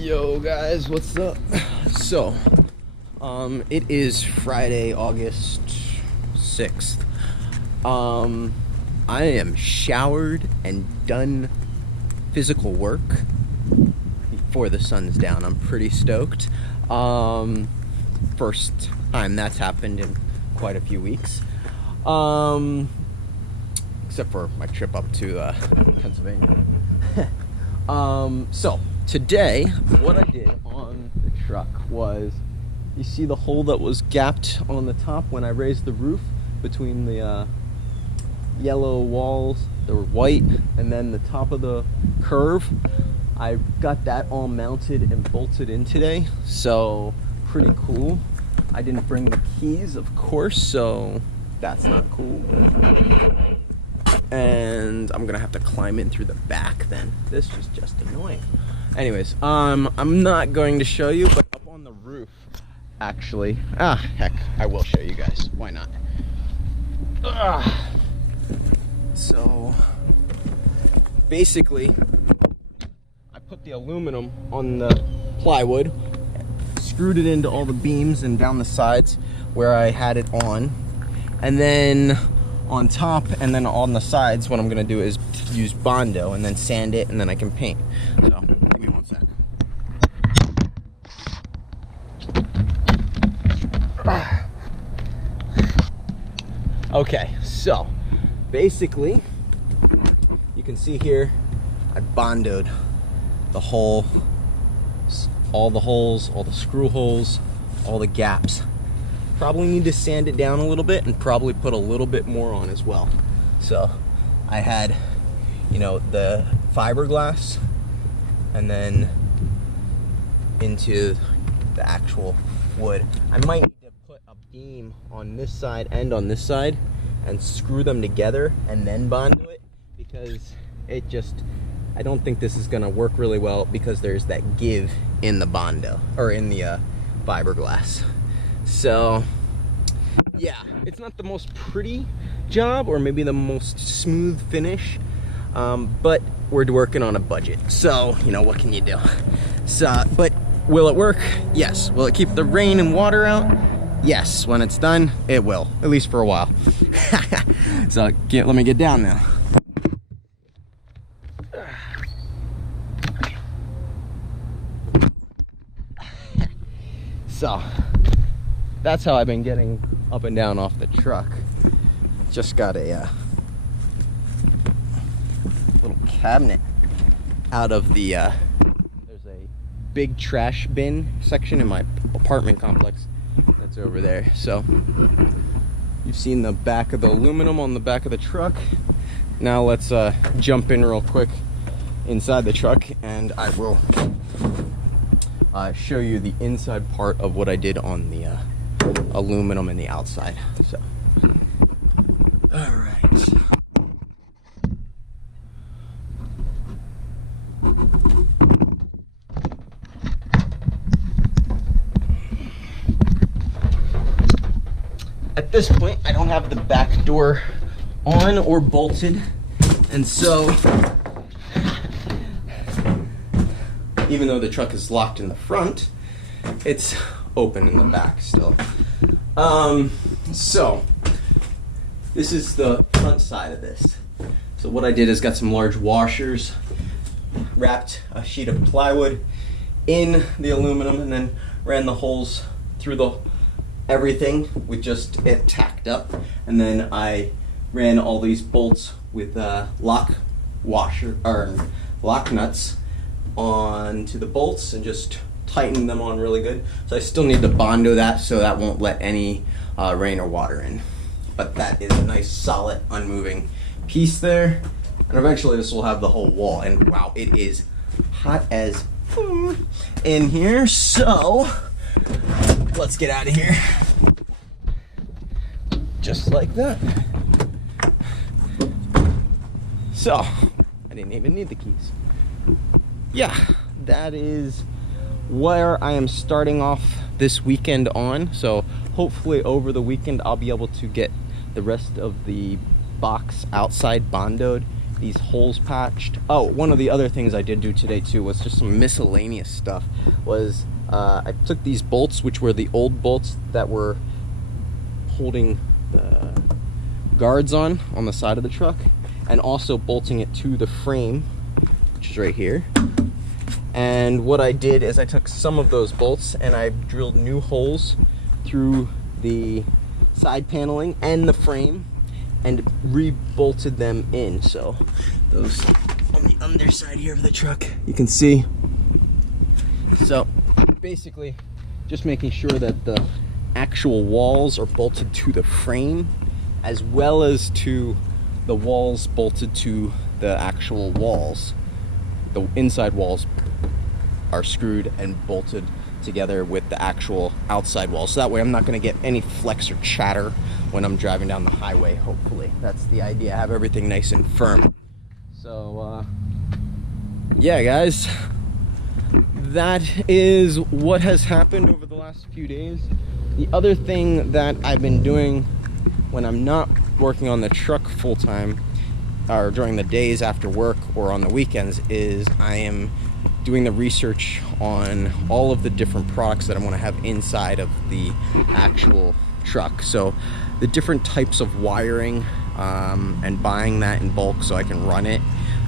Yo guys, what's up? So, it is Friday, August 6th. I am showered and done physical work before the sun's down. I'm pretty stoked. First time that's happened in quite a few weeks. Except for my trip up to Pennsylvania. So today, what I did on the truck was, you see the hole that was gapped on the top when I raised the roof between the yellow walls, they were white, and then the top of the curve. I got that all mounted and bolted in today, so pretty cool. I didn't bring the keys, of course, so that's not cool. And I'm gonna have to climb in through the back then. This is just annoying. Anyways, I'm not going to show you, but up on the roof, actually, heck, I will show you guys. Why not? So, basically, I put the aluminum on the plywood, screwed it into all the beams and down the sides where I had it on, and then on top and then on the sides, what I'm gonna do is use Bondo and then sand it, and then I can paint. So, give me one sec. Okay, so basically, you can see here, I Bondoed the hole, all the holes, all the screw holes, all the gaps. Probably need to sand it down a little bit and probably put a little bit more on as well. So I had, you know, the fiberglass and then into the actual wood. I might need to put a beam on this side and on this side and screw them together and then Bondo it, because it just, I don't think this is gonna work really well because there's that give in the Bondo, or in the fiberglass. So yeah, it's not the most pretty job or maybe the most smooth finish, but we're working on a budget, so you know, what can you do? So, but will it work? Yes. Will it keep the rain and water out? Yes. When it's done, it will, at least for a while. So let me get down now. So that's how I've been getting up and down off the truck. Just got a little cabinet out of the there's a big trash bin section in my apartment complex that's over there. So you've seen the back of the aluminum on the back of the truck. Now let's jump in real quick inside the truck, and I will show you the inside part of what I did on the aluminum in the outside. So, all right. At this point, I don't have the back door on or bolted, and so even though the truck is locked in the front, it's open in the back still. So this is the front side of this. So what I did is got some large washers, wrapped a sheet of plywood in the aluminum, and then ran the holes through the everything with just it tacked up, and then I ran all these bolts with lock nuts onto the bolts and just tighten them on really good. So I still need to Bondo that so that won't let any rain or water in. But that is a nice solid unmoving piece there. And eventually this will have the whole wall. And wow, it is hot as in here. So let's get out of here. Just like that. So I didn't even need the keys. Yeah, that is where I am starting off this weekend on. So hopefully over the weekend I'll be able to get the rest of the box outside Bondoed these holes patched. Oh, one of the other things I did do today too was just some miscellaneous stuff. Was I took these bolts, which were the old bolts that were holding the guards on the side of the truck, and also bolting it to the frame, which is right here. And what I did is I took some of those bolts and I drilled new holes through the side paneling and the frame and re-bolted them in. So those on the underside here of the truck, you can see. So basically just making sure that the actual walls are bolted to the frame, as well as to the walls bolted to the actual walls. The inside walls are screwed and bolted together with the actual outside walls. So that way I'm not going to get any flex or chatter when I'm driving down the highway, hopefully. That's the idea, have everything nice and firm. So, yeah, guys, that is what has happened over the last few days. The other thing that I've been doing when I'm not working on the truck full-time, or during the days after work or on the weekends, is I am doing the research on all of the different products that I want to have inside of the actual truck. So the different types of wiring, and buying that in bulk so I can run it.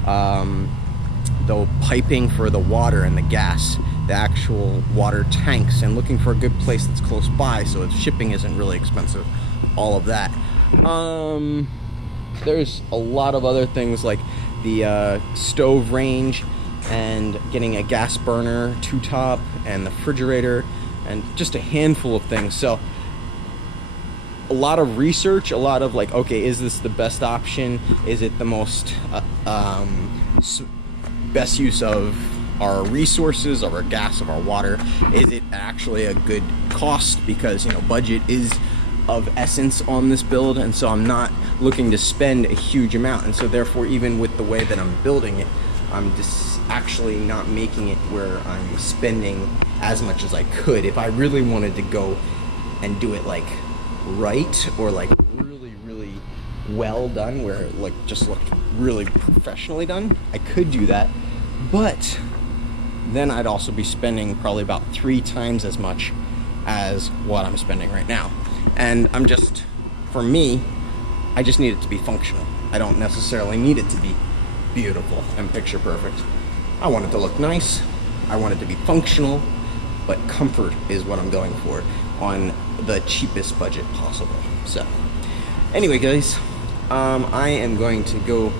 The piping for the water and the gas, the actual water tanks, and looking for a good place that's close by so its shipping isn't really expensive. All of that. There's a lot of other things like the stove range, and getting a gas burner two-top, and the refrigerator, and just a handful of things. So a lot of research, a lot of like, okay, is this the best option? Is it the most best use of our resources, of our gas, of our water? Is it actually a good cost? Because, you know, budget is of essence on this build, and so I'm not looking to spend a huge amount, and so therefore, even with the way that I'm building it, I'm just actually not making it where I'm spending as much as I could. If I really wanted to go and do it like right, or like really well done, where it like just looked really professionally done, I could do that, but then I'd also be spending probably about 3 times as much as what I'm spending right now. And I'm just, for me, I just need it to be functional. I don't necessarily need it to be beautiful and picture perfect. I want it to look nice, I want it to be functional, but comfort is what I'm going for on the cheapest budget possible. So anyway, guys, I am going to go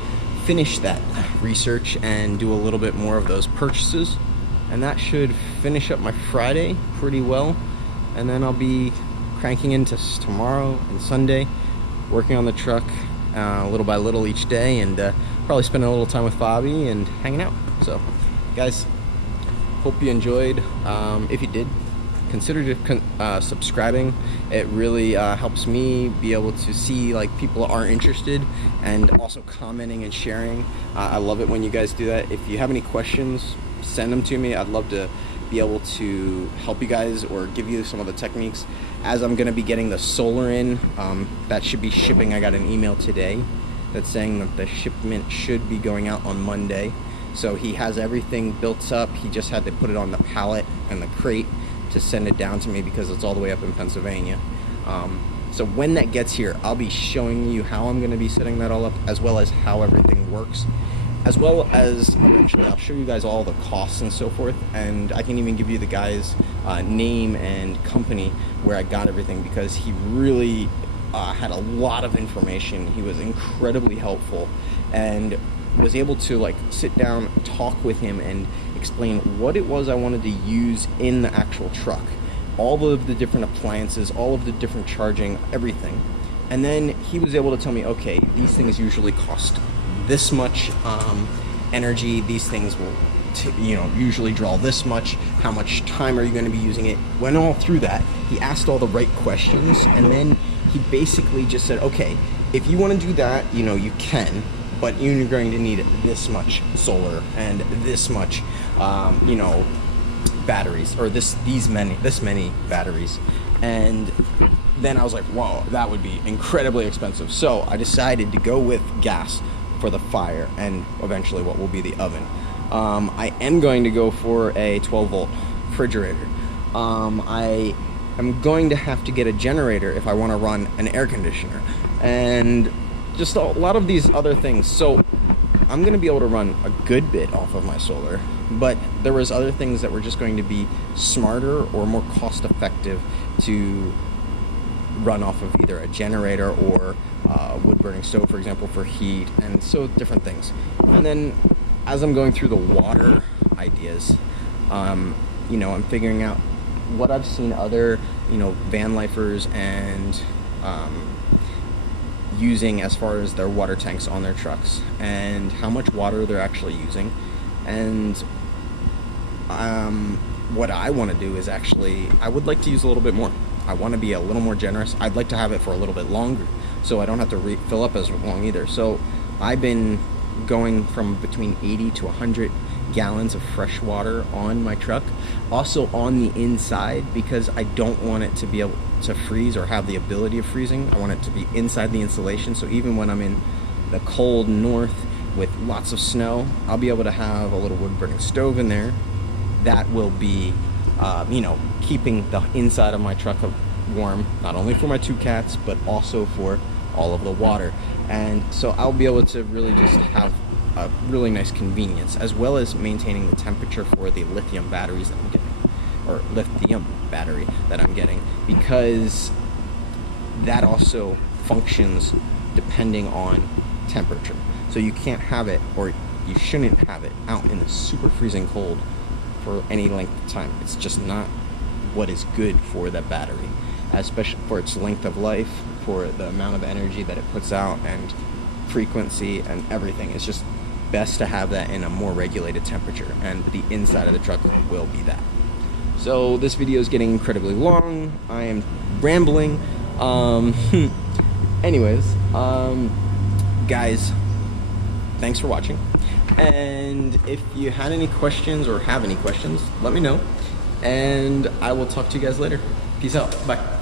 finish that research and do a little bit more of those purchases, and that should finish up my Friday pretty well, and then I'll be cranking into tomorrow and Sunday, working on the truck little by little each day, and probably spending a little time with Bobby and hanging out. So guys, hope you enjoyed. If you did, consider subscribing. It really helps me be able to see like people are interested, and also commenting and sharing. I love it when you guys do that. If you have any questions, send them to me. I'd love to be able to help you guys or give you some of the techniques. As I'm going to be getting the solar in, that should be shipping. I got an email today that's saying that the shipment should be going out on Monday. So he has everything built up. He just had to put it on the pallet and the crate to send it down to me because it's all the way up in Pennsylvania. So when that gets here, I'll be showing you how I'm going to be setting that all up, as well as how everything works, as well as eventually I'll show you guys all the costs and so forth, and I can even give you the guy's name and company where I got everything, because he really had a lot of information. He was incredibly helpful and was able to like sit down, talk with him, and explain what it was I wanted to use in the actual truck, all of the different appliances, all of the different charging, everything. And then he was able to tell me, okay, these things usually cost this much energy, these things will usually draw this much, how much time are you going to be using it. Went all through that. He asked all the right questions, and then he basically just said, okay, if you want to do that, you can, but you're going to need this much solar and this much batteries, or this many batteries. And then I was like, whoa, that would be incredibly expensive. So I decided to go with gas for the fire and eventually what will be the oven. I am going to go for a 12-volt refrigerator. I am going to have to get a generator if I want to run an air conditioner, and just a lot of these other things. So I'm going to be able to run a good bit off of my solar, but there was other things that were just going to be smarter or more cost effective to run off of either a generator or wood burning stove, for example, for heat, and so different things. And then as I'm going through the water ideas, you know, I'm figuring out what I've seen other, you know, van lifers and using as far as their water tanks on their trucks and how much water they're actually using. And what I want to do is actually, I would like to use a little bit more. I want to be a little more generous. I'd like to have it for a little bit longer, so I don't have to fill up as long either. So I've been going from between 80 to 100 gallons of fresh water on my truck, also on the inside, because I don't want it to be able to freeze or have the ability of freezing. I want it to be inside the insulation, so even when I'm in the cold north with lots of snow, I'll be able to have a little wood burning stove in there that will be you know, keeping the inside of my truck warm, not only for my 2 cats, but also for all of the water. And so I'll be able to really just have a really nice convenience, as well as maintaining the temperature for the lithium batteries that I'm getting, or lithium battery that I'm getting, because that also functions depending on temperature. So you can't have it, or you shouldn't have it out in the super freezing cold for any length of time. It's just not what is good for the battery, especially for its length of life, for the amount of energy that it puts out and frequency and everything. It's just best to have that in a more regulated temperature, and the inside of the truck will be that. So this video is getting incredibly long. I am rambling. Anyways, guys, thanks for watching. And if you had any questions or have any questions, let me know, and I will talk to you guys later. Peace out. Bye.